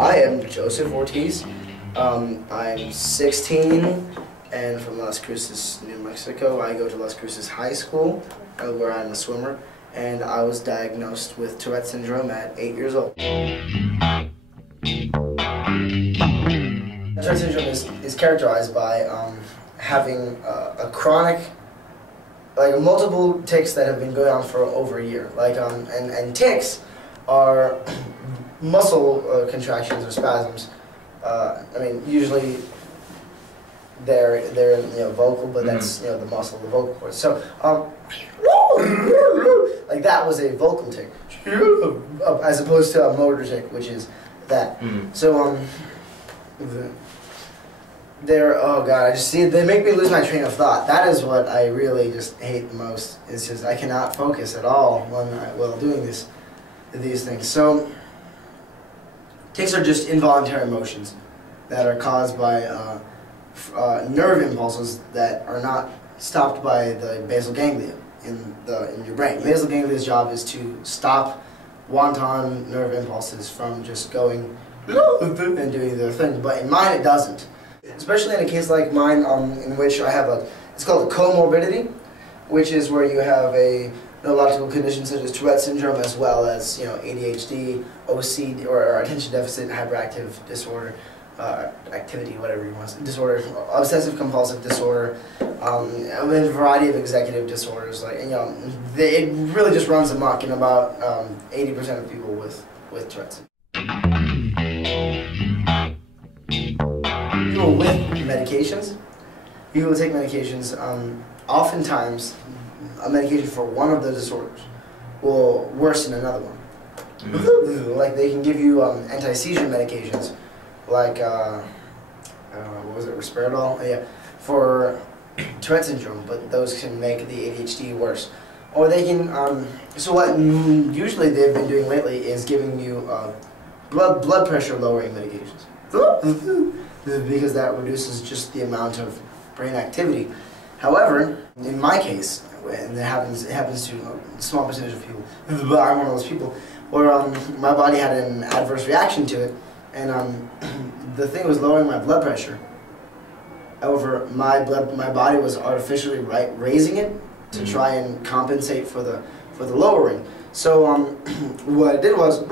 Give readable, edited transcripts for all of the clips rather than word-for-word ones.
I am Joseph Ortiz. I'm 16 and from Las Cruces, New Mexico. I go to Las Cruces High School, where I'm a swimmer, and I was diagnosed with Tourette's syndrome at 8 years old. Tourette's syndrome is characterized by having a chronic, like multiple tics that have been going on for over a year. And tics are muscle contractions or spasms. I mean, usually they're vocal, but that's the muscle, the vocal cords. So like that was a vocal tic, as opposed to a motor tic, which is that. So oh god, I just see they make me lose my train of thought. That is what I really just hate the most. It's just I cannot focus at all while doing these things. So tics are just involuntary motions that are caused by nerve impulses that are not stopped by the basal ganglia in your brain. Basal ganglia's job is to stop wanton nerve impulses from just going and doing their thing, but in mine it doesn't. Especially in a case like mine, in which I have it's called a comorbidity, which is where you have a neurological condition such as Tourette's syndrome, as well as ADHD, OCD, or attention deficit hyperactive disorder, activity, whatever you want, disorder, obsessive compulsive disorder, a variety of executive disorders. It really just runs amok in about 80% of people with Tourette's. People with medications, people who take medications, oftentimes a medication for one of the disorders will worsen another one. Like they can give you anti-seizure medications, like what was it, Risperidol? Yeah, for Tourette's syndrome, but those can make the ADHD worse. Or they can. So what usually they've been doing lately is giving you blood pressure lowering medications, because that reduces just the amount of brain activity. However, in my case, and it happens to a small percentage of people, but I'm one of those people, where my body had an adverse reaction to it, and the thing was lowering my blood pressure. However, my body was artificially raising it to try and compensate for the lowering. So what I did was,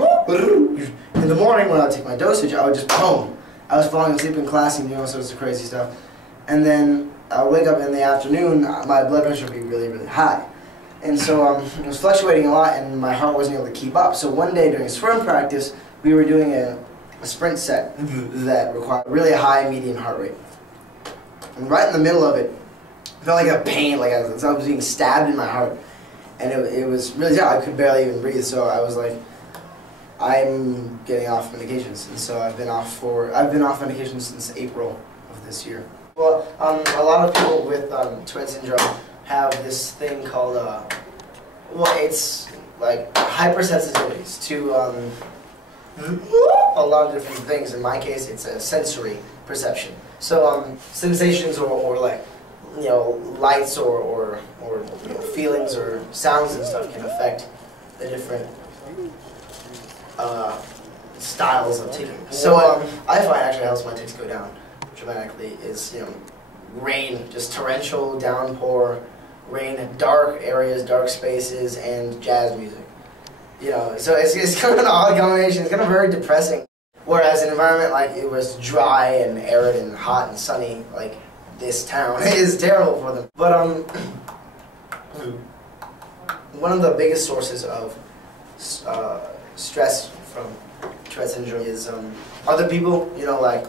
in the morning when I would take my dosage, I would just boom. I was falling asleep in class and doing all sorts of crazy stuff, and then I would wake up in the afternoon, my blood pressure would be really, really high. And so it was fluctuating a lot and my heart wasn't able to keep up. So one day during swim practice, we were doing a sprint set that required a really high median heart rate. And right in the middle of it, I felt like a pain, like I was being stabbed in my heart. And it was really, I could barely even breathe, so I was like, I'm getting off medications. And so I've been off medications since April of this year. Well, a lot of people with Tourette's syndrome have this thing called, it's like hypersensitivities to a lot of different things. In my case, it's a sensory perception. So sensations or like, lights or feelings or sounds and stuff can affect the different styles of ticking. So I find actually helps my tics go down dramatically is, rain, just torrential downpour, rain, dark areas, dark spaces, and jazz music. So it's kind of an odd combination. It's kind of very depressing. Whereas an environment like it was dry and arid and hot and sunny, like this town, is terrible for them. But one of the biggest sources of stress from Tourette's syndrome is other people, like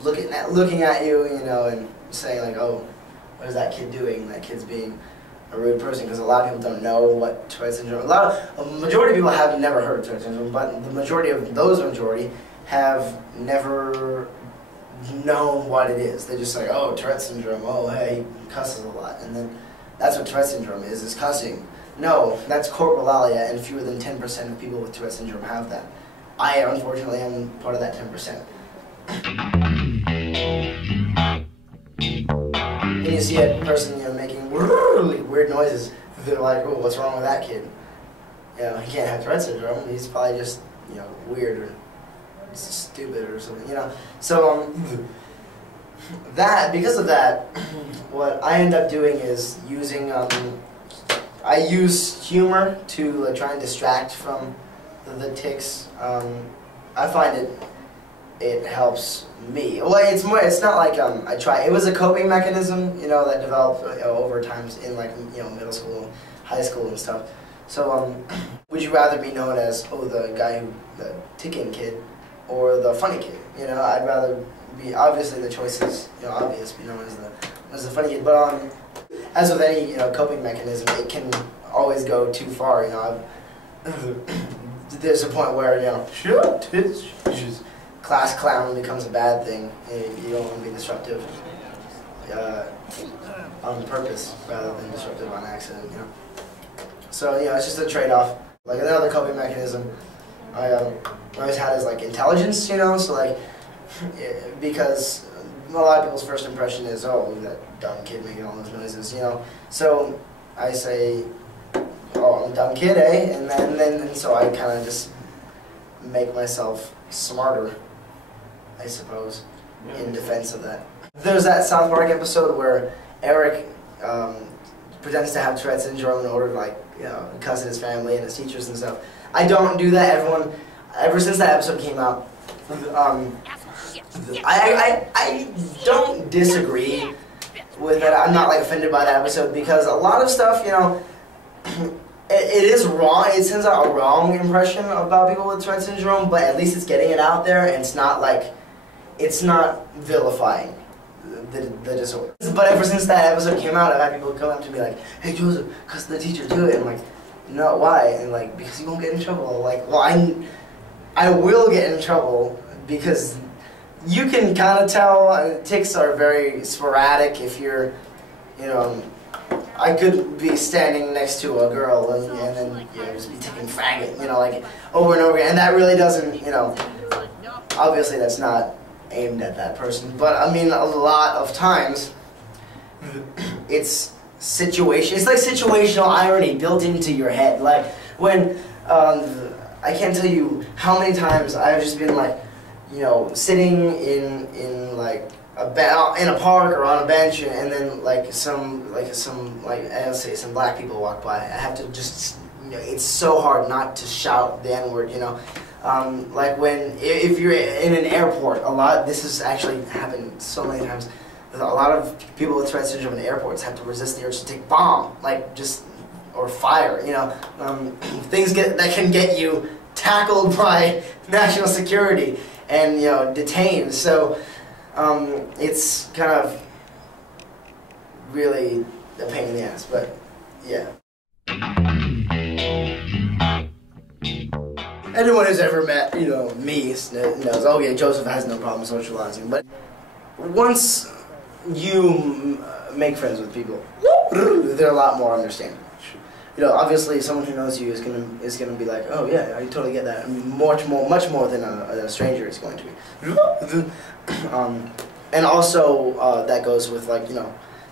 looking at you, and saying like, oh, what is that kid doing? That kid's being a rude person, because a lot of people don't know what Tourette's syndrome. A majority of people have never heard of Tourette's syndrome, but the majority have never known what it is. They just say, oh, Tourette's syndrome. Oh, hey, he cusses a lot, and then that's what Tourette's syndrome is cussing. No, that's coprolalia, and fewer than 10% of people with Tourette's syndrome have that. I, unfortunately, am part of that 10%. When you see a person, making really weird noises, they're like, oh, what's wrong with that kid? He can't have Tourette's syndrome. He's probably just, weird or stupid or something, you know. So because of that, what I end up doing is using I use humor to try and distract from the tics. I find it helps me. Well, it's not like I try. It was a coping mechanism, you know, that developed over times in like middle school, high school and stuff. So would you rather be known as the guy the ticking kid, or the funny kid? You know, I'd rather be, obviously the choice is obvious, be known as the funny kid. But as with any coping mechanism, it can always go too far. You know, there's a point where class clown becomes a bad thing. You don't want to be disruptive on purpose rather than disruptive on accident. You know, so it's just a trade-off. Like another coping mechanism I always had is like intelligence. You know, so like because a lot of people's first impression is, oh, that dumb kid making all those noises. You know, so I say, oh, I'm a dumb kid, eh? And so I kind of just make myself smarter, I suppose, in defense of that. There's that South Park episode where Eric pretends to have Tourette's syndrome in order to cuss at his family and his teachers and stuff. I don't do that. Everyone, ever since that episode came out, I don't disagree with that. I'm not like offended by that episode because a lot of stuff, it is wrong. It sends out a wrong impression about people with Tourette's syndrome, but at least it's getting it out there, and it's not vilifying the disorder. But ever since that episode came out, I've had people come up to me like, "Hey Joseph, cuss the teacher, do it." And I'm like, "No, why?" And like, because you won't get in trouble. Like, well, I will get in trouble because you can kind of tell tics are very sporadic. If you're, I could be standing next to a girl and then just be ticking faggot, like over and over again, and that really doesn't, obviously that's not aimed at that person, but I mean a lot of times it's like situational irony built into your head. Like when I can't tell you how many times I've just been like, sitting in like in a park or on a bench, and then some black people walk by. I have to just, it's so hard not to shout the N-word, like if you're in an airport, this has actually happened so many times. A lot of people with Tourette's syndrome in airports have to resist the urge to take bomb, or fire, things that can get you tackled by national security and, detained. So it's kind of really a pain in the ass, but yeah. Anyone who's ever met, me knows, oh yeah, Joseph has no problem socializing. But once you make friends with people, they're a lot more understanding. Obviously, someone who knows you is gonna be like, oh yeah, I totally get that. I mean, much more than a stranger is going to be. And also that goes with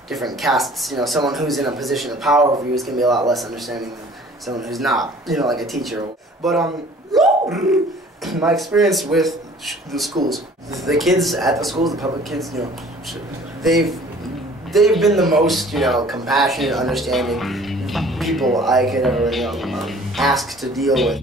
different castes. Someone who's in a position of power over you is gonna be a lot less understanding than someone who's not. Like a teacher. But my experience with the schools, the kids at the schools, the public kids, they've been the most compassionate, understanding people I could ever ask to deal with.